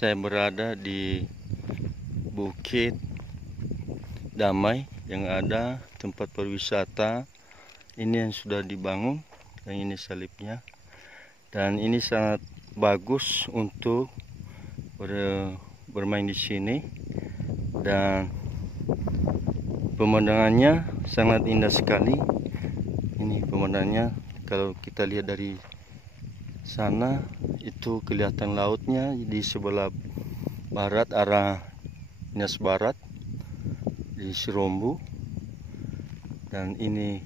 Saya berada di Bukit Damai yang ada tempat pariwisata ini yang sudah dibangun, dan ini salibnya. Dan ini sangat bagus untuk bermain di sini, dan pemandangannya sangat indah sekali. Ini pemandangannya, kalau kita lihat dari sana itu kelihatan lautnya di sebelah barat, arah Nias Barat di Sirombu. Dan ini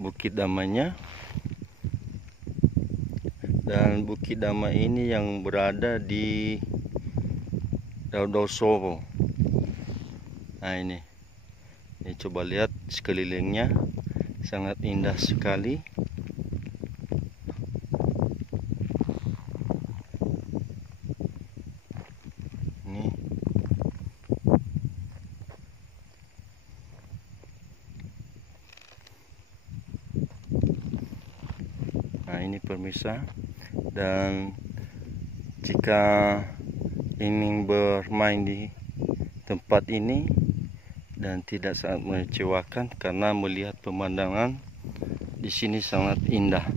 Bukit Damainya. Dan Bukit Damai ini yang berada di Daudosowo. Nah ini coba lihat sekelilingnya, sangat indah sekali. Nah ini pemirsa, dan jika ingin bermain di tempat ini dan tidak sangat mengecewakan karena melihat pemandangan di sini sangat indah.